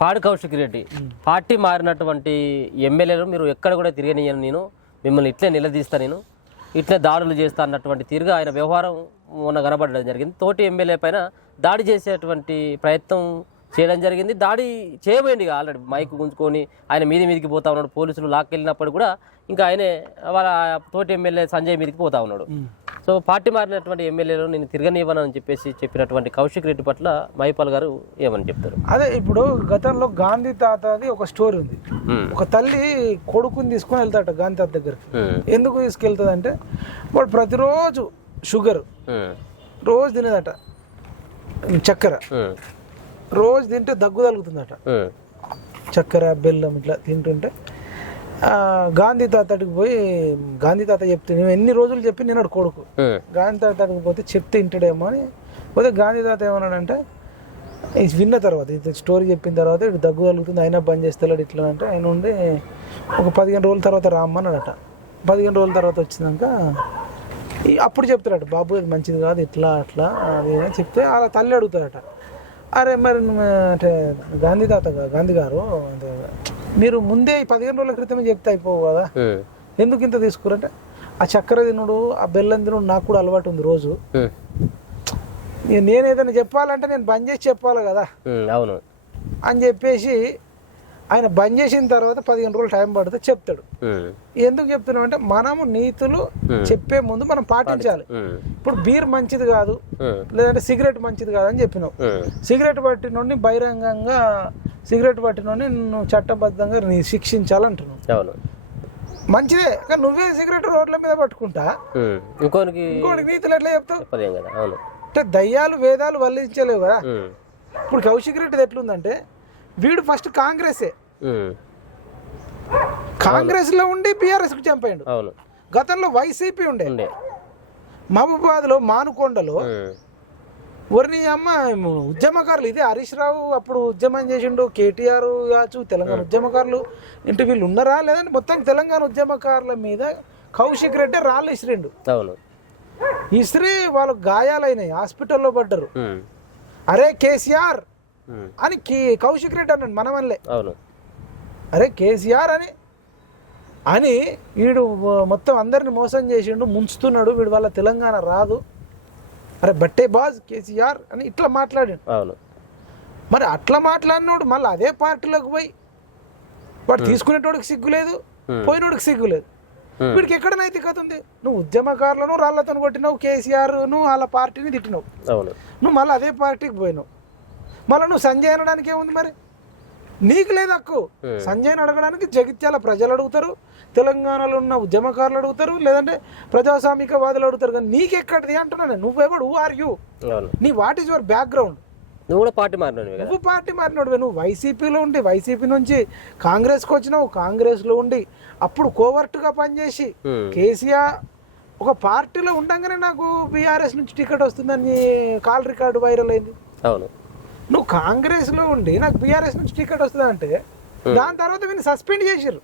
పాడి కౌశిక్ రెడ్డి పార్టీ మారినటువంటి ఎమ్మెల్యేలు మీరు ఎక్కడ కూడా తిరగనియను, నేను మిమ్మల్ని ఇట్లే నిలదీస్తా, నేను ఇట్లే దాడులు చేస్తా అన్నటువంటి తీరుగా ఆయన వ్యవహారం మొన్న కనబడడం జరిగింది. తోటి ఎమ్మెల్యే పైన దాడి చేసేటువంటి ప్రయత్నం చేయడం జరిగింది. దాడి చేయబోయింది ఆల్రెడీ మైక్ గుంజుకొని ఆయన మీదికి పోతా ఉన్నాడు. పోలీసులు లాక్కెళ్ళినప్పుడు కూడా ఇంకా ఆయనే వాళ్ళ తోటి ఎమ్మెల్యే సంజయ్ మీదకి పోతా ఉన్నాడు. సో పార్టీ మారినటువంటి ఎమ్మెల్యేలు నేను తిరగనివ్వనని చెప్పినటువంటి కౌశిక్ రెడ్డి పట్ల మహిపాల్ గారు ఏమని చెప్తారు? అదే ఇప్పుడు గతంలో గాంధీ తాతది ఒక స్టోరీ ఉంది. ఒక తల్లి కొడుకుని తీసుకుని వెళ్తాట గాంధీ తాత దగ్గరికి. ఎందుకు తీసుకెళ్తుంది అంటే వాడు ప్రతిరోజు షుగర్ రోజు తినేదట, చక్కెర రోజు తింటే దగ్గు తగులుతుందట. చక్కెర బెల్లం ఇట్లా తింటుంటే గాంధీ తాతడికి పోయి గాంధీ తాత చెప్తే నువ్వు ఎన్ని రోజులు చెప్పి నేను కొడుకు గాంధీ తాతడికి పోతే చెప్తే ఇంటాడేమో అని పోతే గాంధీ తాత ఏమన్నాడంటే ఇది విన్న తర్వాత ఇది స్టోరీ చెప్పిన తర్వాత ఇటు దగ్గు కలుగుతుంది అయినా బంద్ చేస్తాడు ఇట్లా అంటే ఆయన ఉండి ఒక 15 రోజుల తర్వాత రామ్మన్నాడట. 15 రోజుల తర్వాత వచ్చినాక అప్పుడు చెప్తాడట, బాబు ఇది మంచిది కాదు ఇట్లా అట్లా అది చెప్తే అలా తల్లి అడుగుతాడట, అరే మరి అంటే గాంధీ గారు మీరు ముందే 15 రోజుల క్రితమే చెప్తే అయిపోవు కదా, ఎందుకు ఇంత తీసుకురంటే ఆ చక్కెర తినుడు ఆ బెల్లం తినుడు నాకు కూడా అలవాటు ఉంది రోజు, నేను ఏదైనా చెప్పాలంటే నేను బంద్ చేసి చెప్పాలి కదా అవును అని చెప్పేసి ఆయన బంద్ చేసిన తర్వాత 15 రోజులు టైం పడితే చెప్తాడు. ఎందుకు చెప్తున్నాం అంటే మనము నీతులు చెప్పే ముందు మనం పాటించాలి. ఇప్పుడు బీర్ మంచిది కాదు లేదంటే సిగరెట్ మంచిది కాదు అని చెప్పినావు, సిగరెట్ పట్టినోడిని బహిరంగంగా సిగరెట్ పట్టినోడిని నువ్వు చట్టబద్ధంగా శిక్షించాలంటున్నావు. మంచిదే కానీ నువ్వే సిగరెట్ రోడ్ల మీద పట్టుకుంటా ఇంకోటి నీతులు ఎట్లా చెప్తావు? అంటే దయ్యాలు వేదాలు వల్లించలేవు కదా. ఇప్పుడు కౌశిక్ రెడ్డి ఎట్లుందంటే వీడు ఫస్ట్ కాంగ్రెస్ లో ఉండి బీఆర్ఎస్ కు చంపాడు. గతంలో వైసీపీ ఉండే మహబూబాద్ లో మానుకొండలో ఒరిని అమ్మ ఉద్యమకారులు ఇదే హరీష్ రావు అప్పుడు ఉద్యమం చేసిండు, కేటీఆర్ కావచ్చు తెలంగాణ ఉద్యమకారులు ఇంటి వీళ్ళు ఉన్నారా లేదంటే మొత్తం తెలంగాణ ఉద్యమకారుల మీద కౌశిక్ రెడ్డి రాళ్ళు ఇసిరిండు. ఇసిరి వాళ్ళకు గాయాలైనాయి, హాస్పిటల్లో పడ్డారు. అరే కేసీఆర్ అని కౌశిక్ రెడ్డి అన్నాడు మన వల్లే, అరే కేసీఆర్ అని వీడు మొత్తం అందరిని మోసం చేసిండు, ముంచుతున్నాడు, వీడు వల్ల తెలంగాణ రాదు, అరే బట్టే బాజ్ కేసీఆర్ అని ఇట్లా మాట్లాడాడు. మరి అట్లా మాట్లాడినోడు మళ్ళీ అదే పార్టీలోకి పోయి వాడు తీసుకునేటోడికి సిగ్గు లేదు, పోయినోడికి సిగ్గు లేదు. వీడికి ఎక్కడ నైతికత ఉంది? నువ్వు ఉద్యమకారులను రాళ్లతో కొట్టినావు, కేసీఆర్ నువ్వు వాళ్ళ పార్టీని తిట్టినావు, నువ్వు మళ్ళీ అదే పార్టీకి పోయినావు, మళ్ళీ నువ్వు సంజయ్ అనడానికి ఏముంది? మరి నీకు లేదు హక్కు. సంజయ్ని అడగడానికి జగిత్యాల ప్రజలు అడుగుతారు, తెలంగాణలో ఉన్న ఉద్యమకారులు అడుగుతారు, లేదంటే ప్రజాస్వామికవాదులు అడుగుతారు. కానీ నీకెక్కడిది అంటున్నాను, నువ్వెవడు, హూ ఆర్ యూ, నీ వాట్ ఈజ్ యువర్ బ్యాక్గ్రౌండ్? నువ్వు కూడా పార్టీ మారినావు, నువ్వు పార్టీ మారినాడు. నువ్వు వైసీపీలో ఉండి వైసీపీ నుంచి కాంగ్రెస్కి వచ్చినావు, కాంగ్రెస్లో ఉండి అప్పుడు కోవర్ట్గా పనిచేసి కేసీఆర్ ఒక పార్టీలో ఉండగానే నాకు బీఆర్ఎస్ నుంచి టికెట్ వస్తుందని కాల్ రికార్డు వైరల్ అయింది. నువ్వు కాంగ్రెస్లో ఉండి నాకు బీఆర్ఎస్ నుంచి టికెట్ వస్తుంది అంటే దాని తర్వాత వీళ్ళు సస్పెండ్ చేసిర్రు.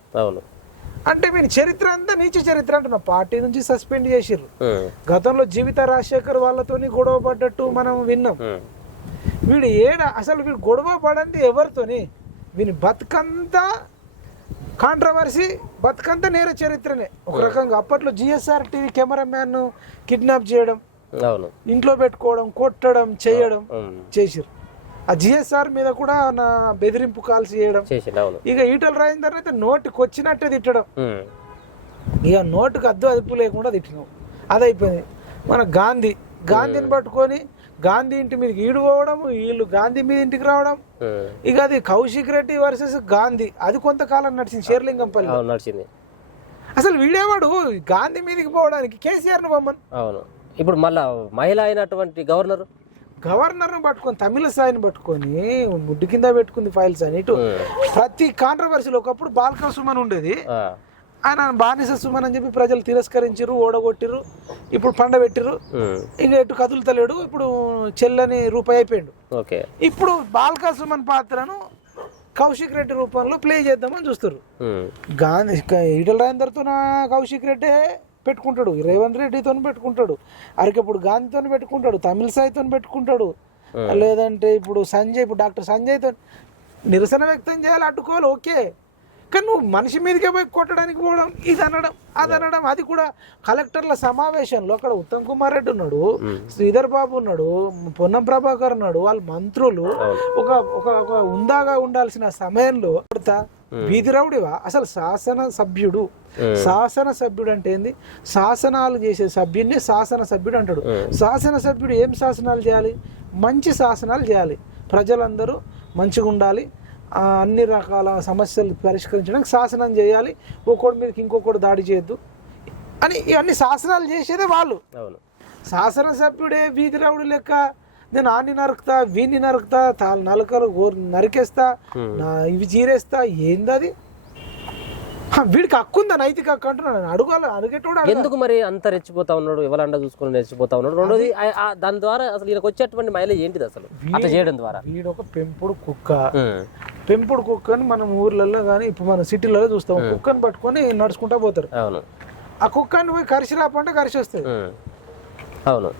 అంటే వీని చరిత్ర అంతా నీచ చరిత్ర అంటున్నా, పార్టీ నుంచి సస్పెండ్ చేసిర్రు. గతంలో జీవిత రాజశేఖర్ వాళ్ళతోని గొడవ పడ్డట్టు మనం విన్నాం. వీడు అసలు వీడు గొడవ పడంది ఎవరితోని? వీని బతుకంతా కాంట్రవర్సీ, బతుకంతా నేర చరిత్రనే ఒక రకంగా. అప్పట్లో జిఎస్ఆర్ టీవీ కెమెరామ్యాన్ కిడ్నాప్ చేయడం, ఇంట్లో పెట్టుకోవడం, కొట్టడం, చేయడం చేసిర్రు. ఆ జిఎస్ఆర్ మీద కూడా నా బెదిరింపు కాల్స్ చేయడం. ఇక ఈటల రాజేందర్ అయితే నోటికి వచ్చినట్టే తిట్టడం, ఇక నోటికి అదుపు లేకుండా తిట్టినాం. అదైపోయింది. మన గాంధీని పట్టుకొని గాంధీ ఇంటి మీదకి ఈడు పోవడం, వీళ్ళు గాంధీ మీద ఇంటికి రావడం. ఇక అది కౌశిక్ రెడ్డి వర్సెస్ గాంధీ, అది కొంతకాలం నడిచింది షేర్లింగంపల్లి నడిచింది. అసలు వీడేవాడు గాంధీ మీదకి పోవడానికి కేసీఆర్ను బొమ్మను. అవును, ఇప్పుడు మళ్ళా మహిళ అయినటువంటి గవర్నర్ను పట్టుకొని తమిళసాయిని పట్టుకొని ముడ్డు కింద పెట్టుకుంది ఫైల్స్ అని. ఇటు ప్రతి కాంట్రవర్సీలో ఒకప్పుడు బాల్కా సుమన్ ఉండేది, ఆయన బానిస సుమన్ అని చెప్పి ప్రజలు తిరస్కరించారు, ఓడగొట్టిరు, ఇప్పుడు పండబెట్టిరు. ఇక ఎటు కదులుతలేడు, ఇప్పుడు చెల్లని రూపాయి అయిపోయాడు. ఇప్పుడు బాల్కా సుమన్ పాత్రను కౌశిక్ రెడ్డి రూపంలో ప్లే చేద్దామని చూస్తారు. గాంధీ ఈటల రాజేందర్తో కౌశిక్ రెడ్డి పెట్టుకుంటాడు, రేవంత్ రెడ్డితో పెట్టుకుంటాడు, అరకెప్పుడు గాంధీతో పెట్టుకుంటాడు, తమిళసాయితో పెట్టుకుంటాడు, లేదంటే ఇప్పుడు డాక్టర్ సంజయ్తో నిరసన వ్యక్తం చేయాలి, అడ్డుకోవాలి, ఓకే. కానీ నువ్వు మనిషి మీదకే పోయి కొట్టడానికి పోవడం, ఇది అనడం, అది అనడం, అది కూడా కలెక్టర్ల సమావేశంలో అక్కడ ఉత్తమ్ కుమార్ రెడ్డి ఉన్నాడు, శ్రీధర్ బాబు ఉన్నాడు, పొన్నం ప్రభాకర్ ఉన్నాడు, వాళ్ళ మంత్రులు ఒక ఒక ఒక ఉందాగా ఉండాల్సిన సమయంలో వీధి రౌడివా? అసలు శాసనసభ్యుడు అంటే ఏంది? శాసనాలు చేసే సభ్యుడిని శాసనసభ్యుడు అంటాడు. శాసనసభ్యుడు ఏం శాసనాలు చేయాలి? మంచి శాసనాలు చేయాలి, ప్రజలందరూ మంచిగా ఉండాలి, అన్ని రకాల సమస్యలు పరిష్కరించడానికి శాసనం చేయాలి, ఒక్కొక్కడి మీదకి ఇంకొకటి దాడి చేయొద్దు అని ఇవన్నీ శాసనాలు చేసేదే వాళ్ళు. శాసనసభ్యుడే వీధి రౌడి లెక్క నేను ఆన్ని నరుకుతా, వీన్ని నరుకుతా, నలకలు నరికేస్తా, ఇవి చీరేస్తా, ఏంది అది? వీడికి హక్కుందా? నైతిక హక్కు అంటున్నాను. అడిగేటోడు ఎందుకు మరి అంత రెచ్చిపోతా ఉన్నాడు? ఎవరండా చూసుకుని రెచ్చిపోతా ఉన్నాడు? రెండోది దాని ద్వారా అసలు ఈయనకు వచ్చేటువంటి మైలేజ్ ఏంటిది అసలు అట్లా చేయడం ద్వారా? వీడు ఒక పెంపుడు కుక్కని మనం ఊర్లలో కానీ ఇప్పుడు మన సిటీలలో చూస్తాం, కుక్కని పట్టుకొని నడుచుకుంటా పోతారు. అవును. ఆ కుక్కని పోయి కరిసి రాపంటే కరిసి వస్తుంది. అవును.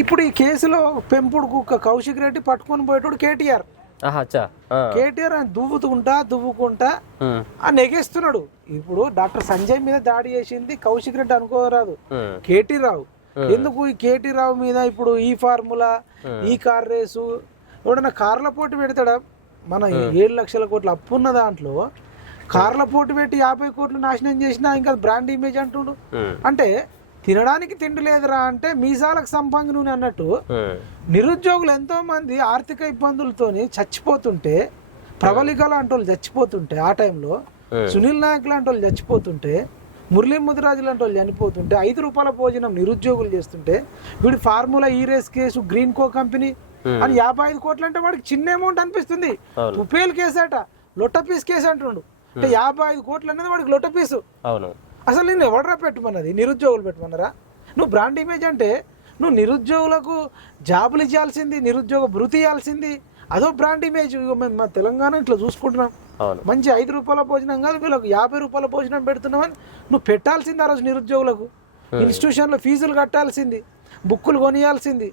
ఇప్పుడు ఈ కేసులో పెంపుడు కుక్క కౌశిక్ రెడ్డి పట్టుకొని పోయేటోడు కేటీఆర్. కేటీఆర్ ఆయన దువ్వుకుంటా నెగేస్తున్నాడు. ఇప్పుడు డాక్టర్ సంజయ్ మీద దాడి చేసింది కౌశిక్ రెడ్డి అనుకోరాదు, కేటీ రావు. ఎందుకు ఈ కేటీ రావు మీద ఇప్పుడు ఈ ఫార్ములా, ఈ కార్ రేసు, ఎవడన్నా కార్ల పోటీ పెడతాడా? మన 7 లక్షల కోట్ల అప్పున్న దాంట్లో కార్ల పోటీ పెట్టి 50 కోట్లు నాశనం చేసినా ఇంకా బ్రాండ్ ఇమేజ్ అంటుడు. అంటే తినడానికి తిండి లేదురా అంటే మీసాలకు సంపంగి నూనె అన్నట్టు నిరుద్యోగులు ఎంతో మంది ఆర్థిక ఇబ్బందులతోని చచ్చిపోతుంటే, ప్రబలిక లాంటి వాళ్ళు చచ్చిపోతుంటే, ఆ టైంలో సునీల్ నాయక్ లాంటి వాళ్ళు చచ్చిపోతుంటే, మురళీ ముదిరాజు లాంటి వాళ్ళు చనిపోతుంటే, 5 రూపాయల భోజనం నిరుద్యోగులు చేస్తుంటే, వీడి formula E race case, Greenko company అని 55 కోట్లు అంటే వాడికి చిన్న అమౌంట్ అనిపిస్తుంది. తుపేల్ కేసు అట, లొట్ట పీస్ కేసు అంటుండు. అంటే 55 కోట్లు అనేది వాడికి లొట్ట పీసు. అసలు నేను ఎవడరా పెట్టమన్నది? నిరుద్యోగులు పెట్టమన్నారా? నువ్వు బ్రాండ్ ఇమేజ్ అంటే నువ్వు నిరుద్యోగులకు జాబులు ఇవ్వాల్సింది, నిరుద్యోగ భృతి ఇవ్వాల్సింది, అదో బ్రాండ్ ఇమేజ్. మేము మా తెలంగాణ ఇట్లా చూసుకుంటున్నాం, మంచి 5 రూపాయల భోజనం కాదు వీళ్ళకి 50 రూపాయల భోజనం పెడుతున్నామని నువ్వు పెట్టాల్సింది. ఆ రోజు నిరుద్యోగులకు ఇన్స్టిట్యూషన్లో ఫీజులు కట్టాల్సింది, బుక్కులు కొనియాల్సింది,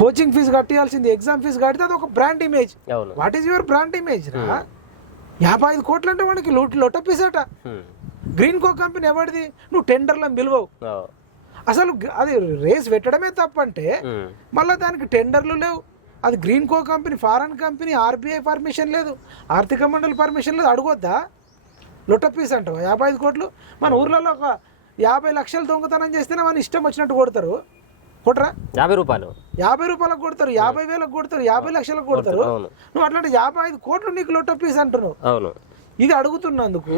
కోచింగ్ ఫీజు కట్టియాల్సింది, ఎగ్జామ్ ఫీజు కడితే అది ఒక brand image. What is your brand image రా? 55 కోట్లు అంటే వాడికి లొట్ట పీసట. గ్రీన్ కో కంపెనీ ఎవరిది? నువ్వు టెండర్లను పిలువవు. అసలు అది రేస్ పెట్టడమే తప్పంటే మళ్ళీ దానికి టెండర్లు లేవు. అది గ్రీన్ కో company, foreign company, RBI permission లేదు, ఆర్థిక మండలి పర్మిషన్ లేదు. అడగొద్దా? లొట్ట పీస్ అంటావు 55 కోట్లు. మన ఊర్లలో ఒక 50 లక్షలు దొంగతనం చేస్తేనే మన ఇష్టం వచ్చినట్టు కొడతారు. కొట్టరా? 50 రూపాయలకు కొడతారు, 50,000 కొడతారు, 50 లక్షలకు కొడతారు. నువ్వు అట్లాంటి 55 కోట్లు నీకు లొట్ట పీస్ అంటున్నావు. ఇది అడుగుతున్నందుకు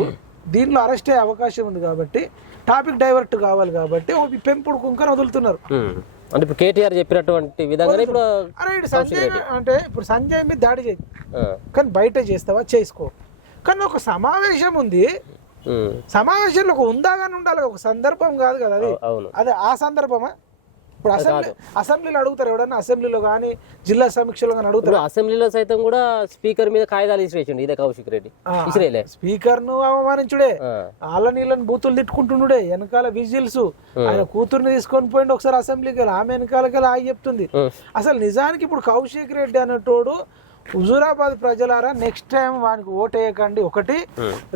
దీనిలో అరెస్ట్ అయ్యే అవకాశం ఉంది కాబట్టి, టాపిక్ డైవర్ట్ కావాలి కాబట్టి పెంపుడు కుక్కను వదులుతున్నారు. అంటే ఇప్పుడు కేటీఆర్ చెప్పినటువంటి విధంగా ఇప్పుడు సంజయ్ అంటే ఇప్పుడు సంజయ్ మీద దాడి చేయి, కానీ బయట చేస్తావా? చేసుకో. కానీ ఒక సమావేశం ఉంది, సమావేశంలో ఒక ఉందాగానే ఉండాలి, ఒక సందర్భం కాదు కదా అది. అదే ఆ సందర్భమా? ఇప్పుడు అసెంబ్లీలో అడుగుతారు, ఎవడన్నా అసెంబ్లీలో కానీ జిల్లా సమీక్షలో కానీ అడుగుతారు. అసెంబ్లీలో సైతం కూడా స్పీకర్ మీద కాగితాలు ఇసిరేసిండు ఇదే కౌశిక్ రెడ్డి. స్పీకర్ ను అవమానించుడే, వాళ్ళ నీళ్ళని బూతులు తిట్టుకుంటుండే, వెనకాల విజిల్స్, ఆయన కూతుర్ని తీసుకొని పోయిండు ఒకసారి అసెంబ్లీకి వెళ్ళి, ఆమె వెనకాలకి ఆగి చెప్తుంది. అసలు నిజానికి ఇప్పుడు కౌశిక్ రెడ్డి అనేటోడు హుజూరాబాద్ ప్రజలారా నెక్స్ట్ టైం వానికి ఓటేయకండి ఒకటి.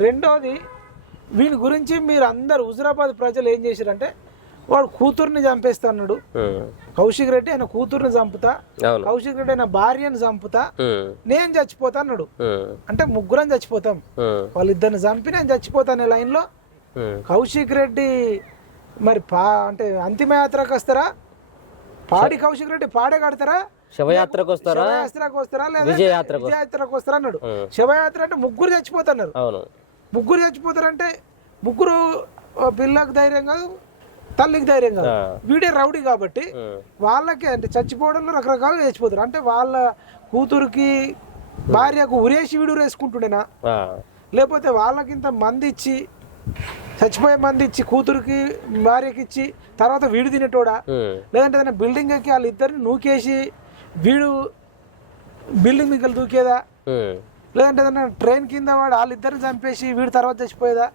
రెండోది, వీని గురించి మీరు అందరు హుజూరాబాద్ ప్రజలు ఏం చేశారంటే, వాడు కూతుర్ని చంపేస్తా అన్నాడు కౌశిక్ రెడ్డి, ఆయన కూతుర్ని చంపుతా, కౌశిక్ రెడ్డి ఆయన భార్యను చంపుతా, నేను చచ్చిపోతా అన్నాడు. అంటే ముగ్గురం చచ్చిపోతాం, వాళ్ళిద్దరిని చంపి నేను చచ్చిపోతాను లైన్ లో. కౌశిక్ రెడ్డి మరి అంటే అంతిమయాత్రకు వస్తారా? పాడి కౌశిక్ రెడ్డి పాడే కడతారా? శవయాత్రకు వస్తారా లేదా విజయయాత్రకు వస్తారా అన్నాడు. శవయాత్ర అంటే ముగ్గురు చచ్చిపోతున్నారు. ముగ్గురు చచ్చిపోతారంటే ముగ్గురు పిల్లకు ధైర్యం కాదు, తల్లికి ధైర్యం కాదు. వీడే రౌడీ కాబట్టి వాళ్ళకి అంటే చచ్చిపోవడంలో రకరకాలుగా చచ్చిపోతారు. అంటే వాళ్ళ కూతురుకి భార్యకు ఉరేసి వీడు వేసుకుంటుండేనా, లేకపోతే వాళ్ళకింత మంది ఇచ్చి చచ్చిపోయే మంది ఇచ్చి కూతురికి భార్యకి ఇచ్చి తర్వాత వీడు తినేటోడా, లేదంటే ఏదైనా బిల్డింగ్ ఎక్కి వాళ్ళిద్దరిని నూకేసి వీడు బిల్డింగ్ మీద దూకేదా, లేదంటే ఏదైనా ట్రైన్ కింద వాడు వాళ్ళిద్దరిని చంపేసి వీడు తర్వాత చచ్చిపోయేదా?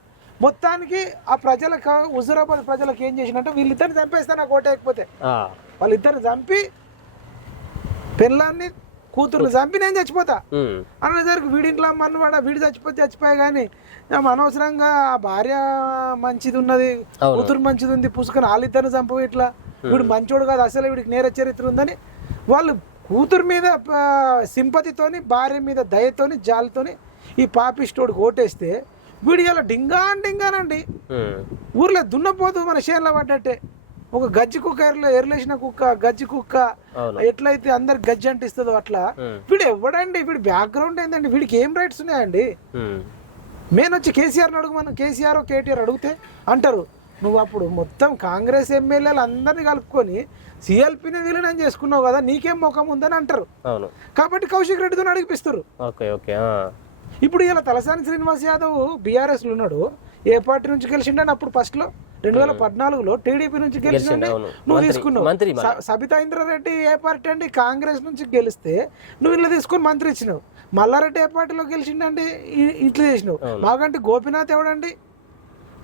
మొత్తానికి ఆ ప్రజలకు, హుజూరాబాద్ ప్రజలకు ఏం చేసినట్టే వీళ్ళిద్దరిని చంపేస్తా నాకు ఓటేయకపోతే, వాళ్ళిద్దరిని చంపి పిల్లాన్ని కూతుర్ని చంపి నేను చచ్చిపోతా అనేసరికి వీడింట్లో మన్నవాడ వీడి చచ్చిపోయా కానీ అనవసరంగా ఆ భార్య మంచిది ఉన్నది, కూతురు మంచిది ఉంది, పుసుకొని వాళ్ళిద్దరిని చంపవు ఇట్లా, వీడు మంచోడు కాదు అసలు వీడికి నేర చరిత్ర ఉందని వాళ్ళు కూతురు మీద సింపతితోని, భార్య మీద దయతోని, జాలితోని ఈ పాపిస్టోడికి ఓటేస్తే వీడు ఇలా డింగానండి. ఊర్లో దున్నపోతూ మన చేనులో పడ్డట్టే ఒక గజ్జి కుక్క ఎర్లేసిన కుక్క, గజ్జి కుక్క ఎట్లయితే అందరికి గజ్జి అంటిస్తుందో అట్లా వీడు ఎవడండి, వీడి బ్యాక్గ్రౌండ్ ఏందండి, వీడికి ఏం రైట్స్ ఉన్నాయండి? మేము వచ్చి కేసీఆర్ని అడుగుమను, కేసీఆర్ కేటీఆర్ అడిగితే అంటారు నువ్వు అప్పుడు మొత్తం కాంగ్రెస్ ఎమ్మెల్యేలు అందరినీ కలుపుకొని సిఎల్పిని విలీనం చేసుకున్నావు కదా, నీకేం ముఖం ఉందని అంటారు. కాబట్టి కౌశిక్ రెడ్డితో అడిగిపిస్తారు. ఇప్పుడు ఇలా తలసాని శ్రీనివాస్ యాదవ్ బీఆర్ఎస్ లో ఉన్నాడు, ఏ పార్టీ నుంచి గెలిచిండని అప్పుడు ఫస్ట్ లో 2014లో టీడీపీ నుంచి గెలిచిండే నువ్వు తీసుకున్నావు. సబితా ఇంద్రారెడ్డి ఏ పార్టీ అండి, కాంగ్రెస్ నుంచి గెలిస్తే నువ్వు ఇలా తీసుకుని మంత్రి ఇచ్చినావు. మల్లారెడ్డి ఏ పార్టీలో గెలిచిండండి, ఇట్లా చేసినావు. మాకంటే గోపీనాథ్ ఎవడండి,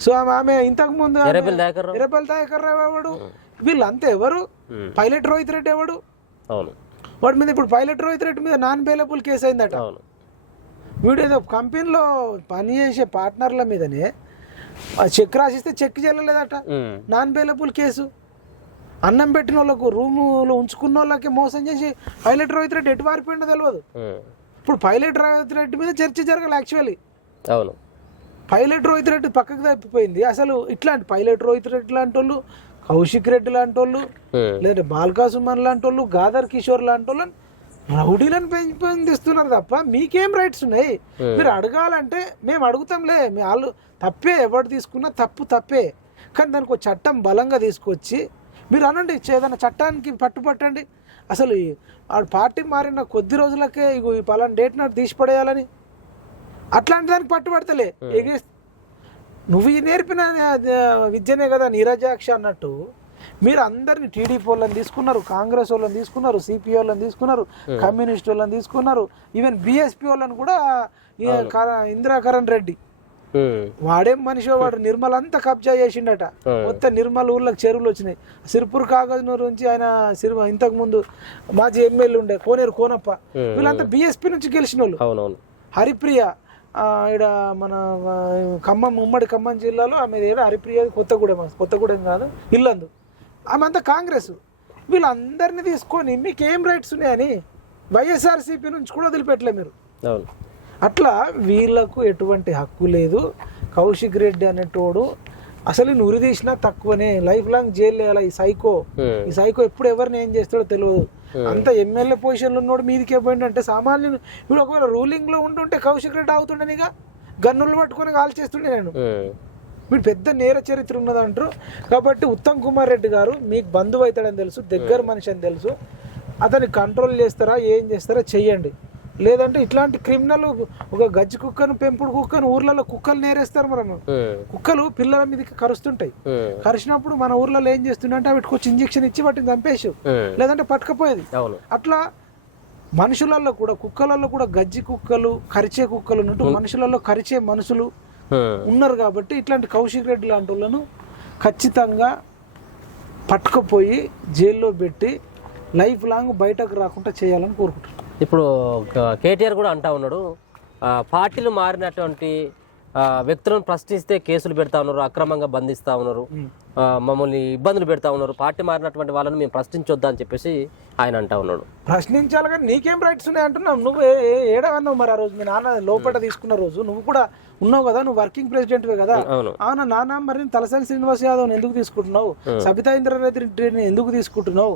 సో ఆమె ఇంతకు ముందు ఎర్రబెల్లి దయాకర్ రావు ఎవడు, వీళ్ళంతా ఎవరు, పైలట్ రోహిత్ రెడ్డి ఎవడు, వాడి మీద ఇప్పుడు పైలట్ రోహిత్ రెడ్డి మీద నాన్ బెయిలబుల్ కేసు అయిందట. వీడు ఏదో కంపెనీలో పనిచేసే పార్ట్నర్ల మీదనే చెక్ రాసిస్తే చెక్ చెల్లలేదట, నాన్ బెయిలబుల్ కేసు. అన్నం పెట్టిన వాళ్ళకు రూములో ఉంచుకున్న వాళ్ళకి మోసం చేసి పైలట్ రోహిత్ రెడ్డి ఎటు వారిపోయిందో తెలియదు. ఇప్పుడు పైలట్ రోహిత్ రెడ్డి మీద చర్చ జరగాలి యాక్చువల్లీ. పైలట్ రోహిత్ రెడ్డి పక్కకు తప్పిపోయింది. అసలు ఇట్లాంటి పైలట్ రోహిత్ రెడ్డి లాంటి వాళ్ళు, కౌశిక్ రెడ్డి లాంటి వాళ్ళు, లేదా బాల్కా సుమన్ లాంటి వాళ్ళు, గాదర్ కిషోర్ లాంటి వాళ్ళు రౌడీలను పెంపొందిస్తున్నారు తప్ప మీకేం రైట్స్ ఉన్నాయి? మీరు అడగాలంటే మేము అడుగుతాంలే, మీ వాళ్ళు తప్పే, ఎవరు తీసుకున్నా తప్పే, కానీ దానికి ఒక చట్టం బలంగా తీసుకొచ్చి మీరు అనండి, ఏదైనా చట్టానికి పట్టుపట్టండి. అసలు ఆ పార్టీ మారిన కొద్ది రోజులకే ఇగో ఈ పలానా డేట్ నాడు తీసిపడేయాలని అట్లాంటి దానికి పట్టుబడతలే. నువ్వు ఈ నేర్పిన విద్యనే కదా నీరజాక్ష అన్నట్టు మీరు అందరినీ టీడీపీ వాళ్ళని తీసుకున్నారు, కాంగ్రెస్ వాళ్ళని తీసుకున్నారు, సిపిఐ వాళ్ళని తీసుకున్నారు, కమ్యూనిస్ట్ వాళ్ళని తీసుకున్నారు, ఈవెన్ బిఎస్పీ వాళ్ళని కూడా ఇందిరాకరణ్ రెడ్డి వాడేం మనిషి, వాడు నిర్మల్ అంతా కబ్జా చేసిండట. మొత్తం నిర్మల్ ఊర్లకు చెరువులు వచ్చినాయి. సిరిపూర్ కాగజ్నూర్ నుంచి ఆయన ఇంతకు ముందు మాజీ ఎమ్మెల్యే ఉండే కోనేరు కోనప్ప, వీళ్ళంతా బిఎస్పీ నుంచి గెలిచిన వాళ్ళు. హరిప్రియ ఇక్కడ మన ఖమ్మం, ఉమ్మడి ఖమ్మం జిల్లాలో ఆమె హరిప్రియ, కొత్తగూడెం కాదు ఇల్లందు, ఆమె అంతా కాంగ్రెస్. వీళ్ళందరినీ తీసుకొని మీకేం రైట్స్ ఉన్నాయని వైఎస్ఆర్సీపీ నుంచి కూడా వదిలిపెట్టలే మీరు. అట్లా వీళ్ళకు ఎటువంటి హక్కు లేదు. కౌశిక్ రెడ్డి అనేటోడు అసలు నురి తీసినా తక్కువనే, లైఫ్ లాంగ్ జైలు వేయాలి. ఈ సైకో ఎప్పుడు ఎవరిని ఏం చేస్తాడో తెలియదు. అంత ఎమ్మెల్యే పొజిషన్లో ఉన్నోడు మీదికే పోయిందంటే సామాన్యులు. ఇప్పుడు ఒకవేళ రూలింగ్ లో ఉంటుంటే కౌశిక్ రెడ్డి అవుతుండేనిగా, గన్నులు పట్టుకొని కాల్ చేస్తుండే నేను. వీడు పెద్ద నేర చరిత్ర ఉన్నదంటారు. కాబట్టి ఉత్తమ్ కుమార్ రెడ్డి గారు మీకు బంధువు అవుతాడని తెలుసు, దగ్గర మనిషి అని తెలుసు. అతన్ని కంట్రోల్ చేస్తారా, ఏం చేస్తారా చెయ్యండి. లేదంటే ఇట్లాంటి క్రిమినల్ ఒక గజ్జి కుక్కను, పెంపుడు కుక్కను, ఊర్లలో కుక్కలు నేరేస్తారు. మనం కుక్కలు పిల్లల మీదకి కరుస్తుంటాయి. కరిచినప్పుడు మన ఊర్లలో ఏం చేస్తుండే వీటికి వచ్చి ఇంజక్షన్ ఇచ్చి వాటిని చంపేసి, లేదంటే పట్టుకపోయేది. అట్లా మనుషులలో కూడా, కుక్కలలో కూడా గజ్జి కుక్కలు, కరిచే కుక్కలు ఉన్నట్టు మనుషులలో కరిచే మనుషులు ఉన్నారు. కాబట్టి ఇట్లాంటి కౌశిక్ రెడ్డి లాంటి వాళ్ళను ఖచ్చితంగా పట్టుకుపోయి జైల్లో పెట్టి లైఫ్ లాంగ్ బయటకు రాకుండా చేయాలని కోరుకుంటున్నాను. ఇప్పుడు కేటీఆర్ కూడా అంటా ఉన్నాడు, పార్టీలు మారినటువంటి వ్యక్తులను ప్రశ్నిస్తే కేసులు పెడతా ఉన్నారు, అక్రమంగా బంధిస్తూ ఉన్నారు, మమ్మల్ని ఇబ్బందులు పెడతా ఉన్నారు, పార్టీ మారినటువంటి వాళ్ళని మేము ప్రశ్నించొద్దా అని చెప్పేసి ఆయన అంటా ఉన్నాడు. ప్రశ్నించాలి కానీ నీకేం రైట్స్ ఉన్నాయి అంటున్నావు. నువ్వు ఏడవన్నావు మరి ఆ రోజు మీ నాన్న లోపల తీసుకున్న రోజు నువ్వు కూడా ఉన్నావు కదా, నువ్వు వర్కింగ్ ప్రెసిడెంట్వే కదా. అవునా నాన్న, మరి తలసాని శ్రీనివాస్ యాదవ్ ఎందుకు తీసుకుంటున్నావు, సబితా ఇంద్రారెడ్డిని ఎందుకు తీసుకుంటున్నావు,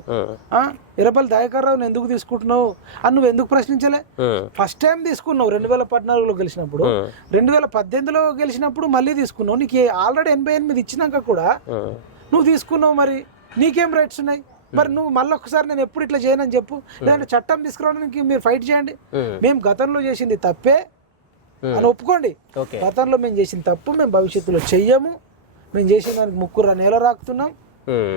ఎర్రబెల్లి దయాకర్ రావుని ఎందుకు తీసుకుంటున్నావు అని నువ్వు ఎందుకు ప్రశ్నించలే? ఫస్ట్ టైం తీసుకున్నావు 2014లో గెలిచినప్పుడు, 2018లో గెలిచినప్పుడు మళ్ళీ తీసుకున్నావు. నీకు ఆల్రెడీ 88 ఇచ్చినాక కూడా నువ్వు తీసుకున్నావు. మరి నీకేం రైట్స్ ఉన్నాయి? మరి నువ్వు మళ్ళీ ఒకసారి నేను ఎప్పుడు ఇట్లా చేయనని చెప్పు, లేదంటే చట్టం తీసుకురావడానికి మీరు ఫైట్ చేయండి. మేము గతంలో చేసింది తప్పే అని ఒప్పుకోండి. గతంలో మేము చేసిన తప్పు మేము భవిష్యత్తులో చెయ్యము. మేము చేసిన దానికి ముక్కుర నేల రాకుతున్నాం,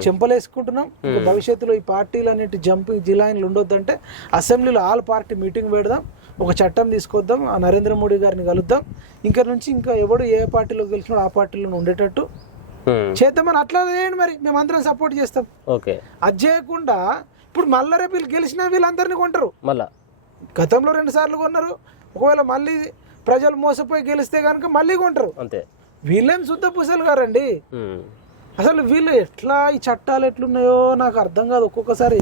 చెంపలేసుకుంటున్నాం. భవిష్యత్తులో ఈ పార్టీలు అనేటి జంపింగ్ జిలాయిన్లు ఉండొద్దంటే అసెంబ్లీలో ఆల్ పార్టీ మీటింగ్ పెడదాం, ఒక చట్టం తీసుకొద్దాం, ఆ నరేంద్ర మోడీ గారిని కలుద్దాం. ఇంకా నుంచి ఇంకా ఎవడు ఏ పార్టీలో గెలిచినాడో ఆ పార్టీలో ఉండేటట్టు చేద్దామని అట్లా చేయండి. మరి మేమందరం సపోర్ట్ చేస్తాం. అది చేయకుండా ఇప్పుడు మళ్ళా రేపు వీళ్ళు గెలిచినా వీళ్ళందరినీ కొంటారు. మళ్ళా 2024 ఎలక్షన్స్ వస్తున్నాయి. 2024 ఎలక్షన్స్ లో గతంలో 2 సార్లు కొన్నారు, ఒకవేళ మళ్ళీ ప్రజలు మోసపోయి గెలిస్తే కనుక మళ్ళీ కొంటారు అంతే. వీళ్ళేం శుద్ధ పూసలు గారండి. అసలు వీళ్ళు ఎట్లా ఈ చట్టాలు ఎట్లున్నాయో నాకు అర్థం కాదు. ఒక్కొక్కసారి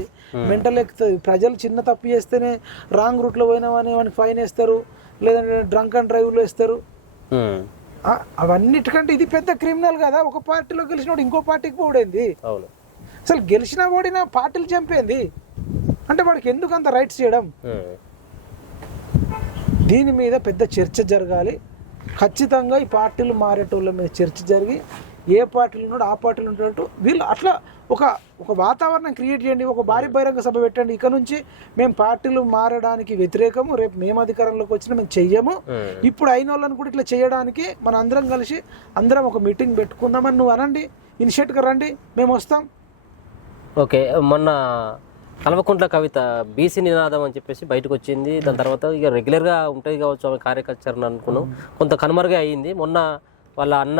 మెంటల్ ఎక్కుతుంది. ప్రజలు చిన్న తప్పు చేస్తేనే రాంగ్ రూట్లో పోయినామని వానికి ఫైన్ వేస్తారు, లేదంటే డ్రంక్ అండ్ డ్రైవ్లో వేస్తారు. అవన్నిటికంటే ఇది పెద్ద క్రిమినల్ కదా. ఒక పార్టీలో గెలిచినోడు ఇంకో పార్టీకి పోడేంది? అసలు గెలిచినా ఓడినా పార్టీలు చంపేంది అంటే వాడికి ఎందుకు అంత రైట్స్ చేయడం? దీని మీద పెద్ద చర్చ జరగాలి. ఖచ్చితంగా ఈ పార్టీలు మారేటోళ్ళ మీద చర్చ జరిగి ఏ పార్టీలు ఉన్నాడో ఆ పార్టీలు ఉంటున్నట్టు వీళ్ళు అట్లా ఒక వాతావరణం క్రియేట్ చేయండి. ఒక భారీ బహిరంగ సభ పెట్టండి. ఇక నుంచి మేము పార్టీలు మారడానికి వ్యతిరేకము, రేపు మేము అధికారంలోకి వచ్చినా మేము చెయ్యము, ఇప్పుడు అయిన వాళ్ళని కూడా ఇట్లా చేయడానికి మన అందరం కలిసి అందరం ఒక మీటింగ్ పెట్టుకుందామని నువ్వు అనండి, ఇనిషియేట్గా రండి, మేము వస్తాం. ఓకే, మొన్న కల్వకుంట్ల కవిత బీసీ నినాదం అని చెప్పేసి బయటకు వచ్చింది. దాని తర్వాత ఇక రెగ్యులర్గా ఉంటుంది కావచ్చు ఆమె కార్యకర్తను అనుకున్నాం, కొంత కనుమరుగా అయ్యింది. మొన్న వాళ్ళ అన్న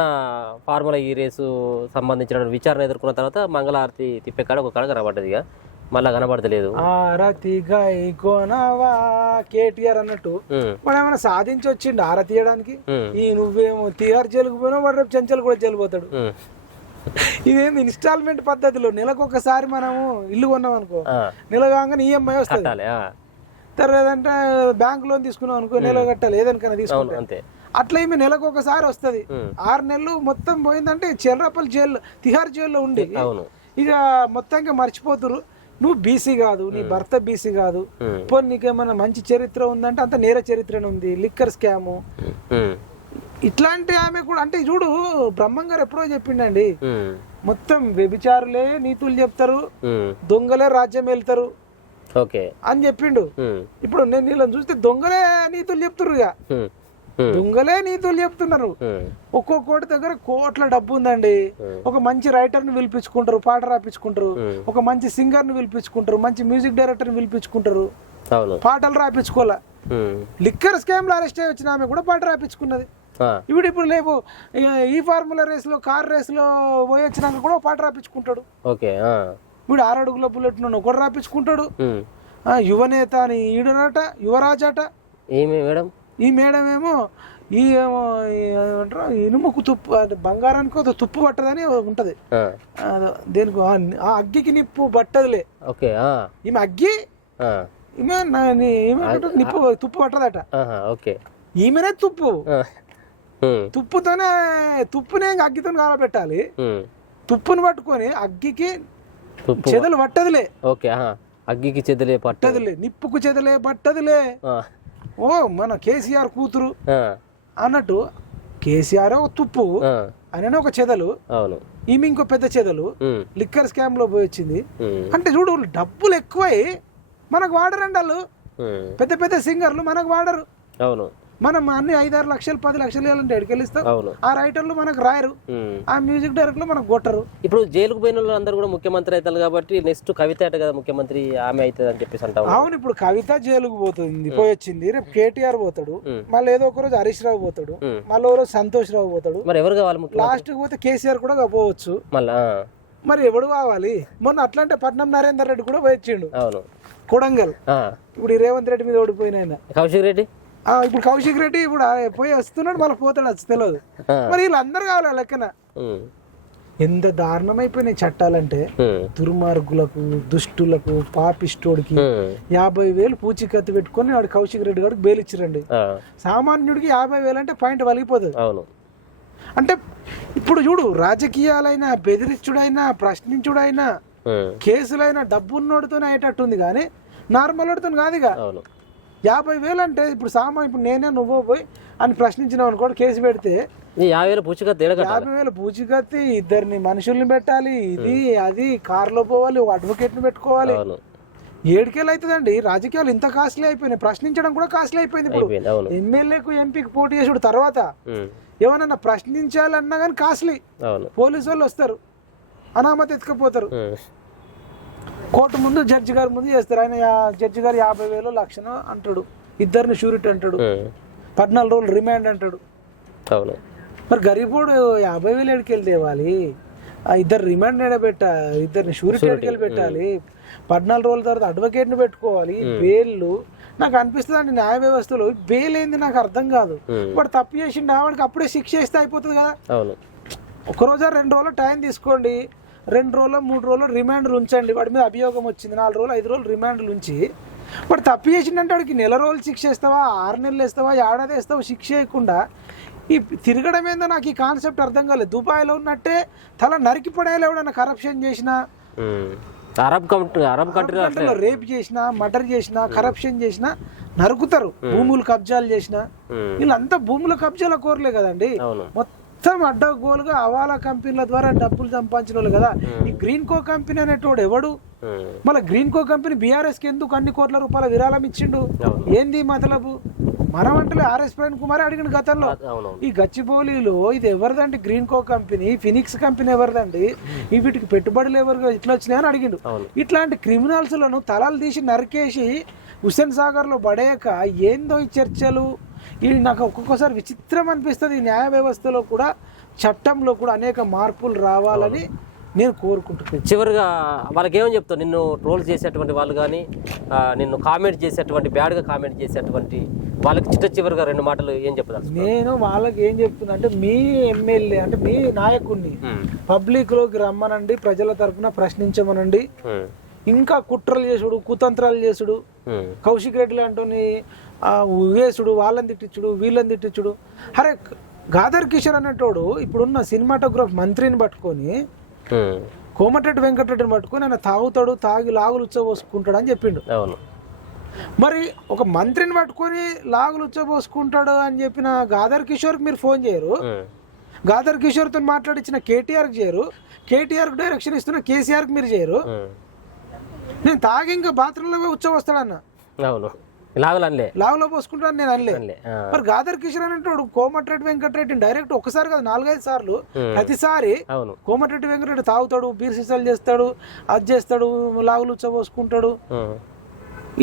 ఫార్ములా ఈ రేసు సంబంధించిన విచారణ ఎదుర్కొన్న తర్వాత మంగళారతి తిప్పే కాడ ఒక కాడ కనబడ్డది, ఇక మళ్ళీ కనబడతలేదు. కేటీఆర్ అన్నట్టు వాడు ఏమైనా సాధించి వచ్చిండు ఆర తీయడానికి? ఈ నువ్వేమో తిహార్ జైలుకు పోయినావు, వాడు రేపు చెంచల్ కూడా జైలు పోతాడు. ఇదేమి ఇన్స్టాల్మెంట్ పద్ధతిలో నెలకు ఒకసారి మనము ఇల్లు కొన్నాం అనుకో, నెల కాగానే ఈఎంఐ వస్తుంది. తర్వాత అంటే బ్యాంక్ లోన్ తీసుకున్నాం అనుకో, నెల కట్టాలి ఏదనికైనా తీసుకుంటే. అట్లా ఏమి నెలకు ఒకసారి వస్తుంది. 6 నెలలు మొత్తం పోయిందంటే చెర్రపల్లి జైలు తిహార్ జైల్లో ఉండి ఇక మొత్తంగా మర్చిపోతురు. నువ్వు బీసీ కాదు, నీ భర్త బీసీ కాదు, పోనీ నీకేమన్నా మంచి చరిత్ర ఉందంటే అంత నేర చరిత్రనే ఉంది, లిక్కర్ స్కాము ఇట్లాంటి ఆమె కూడా. అంటే చూడు, బ్రహ్మం గారు ఎప్పుడో చెప్పిండండి, మొత్తం వ్యభిచారులే నీతులు చెప్తారు, దొంగలే రాజ్యం వెళ్తారు అని చెప్పిండు. ఇప్పుడు నేను వీళ్ళని చూస్తే దొంగలే నీతులు చెప్తున్నారు, ఇక దొంగలే నీతులు చెప్తున్నారు. ఒక్కొక్కటి దగ్గర కోట్ల డబ్బు ఉందండి. ఒక మంచి రైటర్ ని పిలిపించుకుంటారు, పాట రాపించుకుంటారు, ఒక మంచి సింగర్ ని పిలిపించుకుంటారు, మంచి మ్యూజిక్ డైరెక్టర్ ని పిలిపించుకుంటారు, పాటలు రాపించుకోలే. లిక్కర్ స్కామ్ లో అరెస్ట్ అయ్యి వచ్చిన ఆమె కూడా పాట రాపించుకున్నది. ఇప్పుడు లేవు ఈ ఫార్ములా రేస్ లో కార్ రేస్ లో పోయి వచ్చినాక కూడా పాట రాపించుకుంటాడు. ఇప్పుడు 6 అడుగుల బుల్లెట్ ఒకటి రాపించుకుంటాడు. యువనేత అని ఈడనట, యువరాజట. ఈ మేడం ఏమో ఈ ఏమో ఏమంటారు ఇనుముకు తుప్పు, బంగారానికి తుప్పు పట్టదని ఉంటది. దేనికి ఆ అగ్గికి నిప్పు పట్టదులే. ఈమె అగ్గి, ఈమె నిప్పు తుప్పు పట్టదట. ఈమెనే తుప్పు. తుప్పునే అగ్గితో కాలబెట్టాలి. తుప్పుని పట్టుకొని అగ్గికి చెదలు పట్టదులే. అగ్గికి చెదలే పట్టదులే, నిప్పుకు చెదలే పట్టదులే. ఓ మన కేసీఆర్ కూతురు అన్నట్టు కేసీఆర్ ఒక తుప్పు, ఆయన ఒక చెదలు, ఈమె ఇంకో పెద్ద చెదలు. లిక్కర్ స్కామ్ లో పోయి వచ్చింది అంటే చూడు, డబ్బులు ఎక్కువై మనకు వాడరండి వాళ్ళు. పెద్ద పెద్ద సింగర్లు మనకు వాడరు. మనం అన్ని 5-6 లక్షలు 10 లక్షలు ఇవ్వాలంటే ఎడికెళ్ళిస్తాం. ఆ రైటర్లు మనకు రాయరు, ఆ మ్యూజిక్ డైరెక్టర్లు మనకు కొట్టరు. ఇప్పుడు జైలుకు పోయిన వాళ్ళు అందరూ కూడా ముఖ్యమంత్రి అవుతారు కాబట్టి నెక్స్ట్ కవిత అట కదా ముఖ్యమంత్రి, ఆమె అవుతుంది అని చెప్పేసి అంటారు. అవును, ఇప్పుడు కవిత జైలుకు పోతుంది, పోయి వచ్చింది. రేపు కేటీఆర్ పోతాడు, మళ్ళీ ఏదో ఒక రోజు హరీష్ రావు పోతాడు, మళ్ళీ ఓ రోజు సంతోష్ రావు పోతాడు. మరి ఎవరు కావాలి? లాస్ట్ కి పోతే కేసీఆర్ కూడా పోవచ్చు. మళ్ళా మరి ఎవడు కావాలి? మొన్న అట్లాంటి పట్నం నరేందర్ రెడ్డి కూడా పోయి వచ్చిండు, కొడంగల్. ఇప్పుడు ఈ రేవంత్ రెడ్డి మీద ఓడిపోయిన ఆయన కౌశిక్ రెడ్డి, ఇప్పుడు కౌశిక్ రెడ్డి ఇప్పుడు పోయి వస్తున్నాడు, మళ్ళీ పోతాడు, అది తెలియదు. మరి వీళ్ళందరూ కావాలి లెక్కన. ఎంత దారుణం అయిపోయినాయి చట్టాలంటే, దుర్మార్గులకు, దుష్టులకు, పాపిస్టోడికి 50,000 పూచికత్తి పెట్టుకొని వాడు కౌశిక్ రెడ్డి గారికి బెయిల్ ఇచ్చిరండి. సామాన్యుడికి 50,000 అంటే పాయింట్ వలిగిపోతుంది. అంటే ఇప్పుడు చూడు, రాజకీయాలైనా, బెదిరించుడైనా, ప్రశ్నించుడైనా, కేసులైనా డబ్బున్నోడితోనే అయ్యేటట్టుంది కానీ నార్మల్ వాడితో కాదు. ఇక 50,000 అంటే ఇప్పుడు ఇప్పుడు నేనే నువ్వు పోయి అని ప్రశ్నించినావు అనుకోండి, కేసు పెడితే 50,000 పూచికత్తి, 50,000 పూచికత్తి, 2 మనుషుల్ని పెట్టాలి, ఇది అది, కారులో పోవాలి, ఒక అడ్వకేట్ ని పెట్టుకోవాలి. 7 అవుతుందండి. రాజకీయాలు ఇంత కాస్ట్లీ అయిపోయినాయి, ప్రశ్నించడం కూడా కాస్ట్లీ అయిపోయింది. ఇప్పుడు ఎమ్మెల్యేకు ఎంపీకి పోటీ చేసుడు తర్వాత ఏమన్నా ప్రశ్నించాలన్నా కానీ కాస్ట్లీ. పోలీసు వాళ్ళు వస్తారు, అనామతి ఎత్తుకపోతారు, కోర్టు ముందు జడ్జి గారి ముందు చేస్తారు. ఆయన జడ్జి గారు 50,000 లక్షను అంటాడు, 2 షూరిటీ అంటాడు, 14 రోజులు రిమాండ్ అంటాడు. మరి గరీబోడు 50,000 ఎడికెళ్ళి తేవాలి, 2 రిమాండ్ ఎడబెట్టాలి, 2 షూరిటీ ఎడికెళ్ళి పెట్టాలి, 14 రోజుల తర్వాత అడ్వకేట్ ని పెట్టుకోవాలి, బెయిల్లు, నాకు అనిపిస్తుంది అండి న్యాయ వ్యవస్థలో బెయిల్ ఏంది నాకు అర్థం కాదు. వాడు తప్పు చేసిండు వాడికి అప్పుడే శిక్ష వేస్తే అయిపోతుంది కదా. ఒక రోజు 2 రోజులు టైం తీసుకోండి, 2 రోజులు 3 రోజులు రిమాండ్లు ఉంచండి. వాడి మీద అభియోగం వచ్చింది 4 రోజులు 5 రోజులు రిమాండ్లు ఉంచి వాడు తప్పు చేసిండంటే వాడికి నెల రోజులు శిక్ష వేస్తావా, 6 నెలలు వేస్తావా, ఏడాది వేస్తావా శిక్ష వేయకుండా ఈ తిరగడం ఏందో నాకు ఈ కాన్సెప్ట్ అర్థం కాలేదు. దుబాయ్లో ఉన్నట్టే తల నరికి పడేయాలి ఎవడన్నా కరప్షన్ చేసినా, అరబ్ కంట్రీలో రేప్ చేసినా, మర్డర్ చేసినా, కరప్షన్ చేసినా నరుకుతారు. భూములు కబ్జాలు చేసినా వీళ్ళంతా భూముల కబ్జాల కోరలే కదండి. మొత్తం అడ్డగోలుగా అవాలా కంపెనీల ద్వారా డబ్బులు సంపాదించిన వాళ్ళు కదా. ఈ గ్రీన్ కో కంపెనీ అనేటోడు ఎవడు? మళ్ళీ గ్రీన్ కో కంపెనీ బీఆర్ఎస్ కి ఎందుకు అన్ని కోట్ల రూపాయల విరాళం ఇచ్చిండు? ఏంది మతలబు? మనం అంటే ఆర్ఎస్ ప్రవీణ్ కుమార్ అడిగిన గతంలో ఈ గచ్చిబౌలిలో ఇది ఎవరిదండి? Greenko company, Phoenix company ఎవరిదండి? ఈ వీటికి పెట్టుబడులు ఎవరు ఇట్లా వచ్చినాయని అడిగిండు. ఇట్లాంటి క్రిమినల్స్ లను తలలు తీసి నరికేసి హుస్సేన్ సాగర్ లో పడేయక ఏందో ఈ చర్చలు. ఇది నాకు ఒక్కొక్కసారి విచిత్రం అనిపిస్తుంది. ఈ న్యాయ వ్యవస్థలో కూడా చట్టంలో కూడా అనేక మార్పులు రావాలని నేను కోరుకుంటున్నాను. చివరిగా వాళ్ళకి ఏమని చెప్తావు? నిన్ను ట్రోల్ చేసేటువంటి వాళ్ళు కానీ, నిన్ను కామెంట్ చేసేటువంటి బ్యాడ్గా కామెంట్ చేసేటువంటి వాళ్ళకి చివరిగా 2 మాటలు ఏం చెప్తారు? నేను వాళ్ళకి ఏం చెప్తున్నా అంటే, మీ ఎమ్మెల్యే అంటే మీ నాయకుడిని పబ్లిక్ లోకి రమ్మనండి, ప్రజల తరఫున ప్రశ్నించమనండి. ఇంకా కుట్రలు చేసుడు, కుతంత్రాలు చేసుడు, కౌశిక్ రెడ్డి లాంటి వేసుడు, వాళ్ళని తిట్టించుడు, వీళ్ళని తిట్టించుడు. అరే గాదర్ కిషోర్ అనేటోడు ఇప్పుడున్న సినిమాటోగ్రాఫ్ మంత్రిని పట్టుకొని, కోమటిరెడ్డి వెంకటరెడ్డిని పట్టుకొని ఆయన తాగుతాడు, తాగి లాగులు ఉచ్చబోసుకుంటాడు అని చెప్పిండు. మరి ఒక మంత్రిని పట్టుకొని లాగులు ఉచ్చబోసుకుంటాడు అని చెప్పిన గాదర్ కిషోర్కి మీరు ఫోన్ చేయరు, గాదర్ కిషోర్తో మాట్లాడించిన కేటీఆర్కి చేయరు, కేటీఆర్కి డైరెక్షన్ ఇస్తున్న కేసీఆర్కి మీరు చేయరు. నేను తాగి ఇంకా బాత్రూంలో ఉచ్చబోస్తాడన్న, లావులో పోసుకుంటాను నేను అనలే. మరి గాదర్ కిషోర్ అనేటోడు కోమటిరెడ్డి వెంకటరెడ్డి డైరెక్ట్ ఒకసారి కదా 4-5 సార్లు, ప్రతిసారి కోమటిరెడ్డి వెంకటరెడ్డి తాగుతాడు, బీర్ సీసాలు చేస్తాడు, అది చేస్తాడు, లాగులు ఉచ్చబోసుకుంటాడు.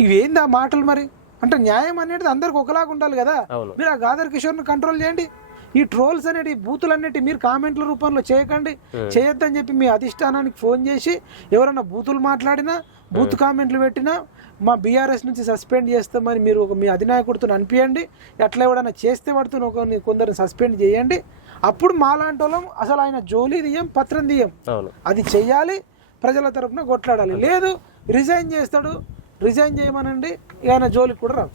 ఇవేంది ఆ మాటలు? మరి అంటే న్యాయం అనేది అందరికి ఒకలాగా ఉండాలి కదా. మీరు ఆ గాదర్ కిషోర్ ని కంట్రోల్ చేయండి. ఈ ట్రోల్స్ అనేటి బూతులు అన్నిటి మీరు కామెంట్ల రూపంలో చేయకండి. చేయొద్దని చెప్పి మీ అధిష్టానానికి ఫోన్ చేసి ఎవరైనా బూతులు మాట్లాడినా, బూత్ కామెంట్లు పెట్టినా మా బీఆర్ఎస్ నుంచి సస్పెండ్ చేస్తామని మీరు మీ అధినాయకుడితో అనిపించండి. ఎట్లా ఎవడన్నా చేస్తే పడుతున్న కొందరిని సస్పెండ్ చేయండి. అప్పుడు మాలాంటి వాళ్ళం అసలు ఆయన జోలి తీయం, పత్రం తీయం. అది చెయ్యాలి, ప్రజల తరఫున కొట్లాడాలి. లేదు రిజైన్ చేస్తాడు, రిజైన్ చేయమనండి, ఆయన జోలికి కూడా రాదు.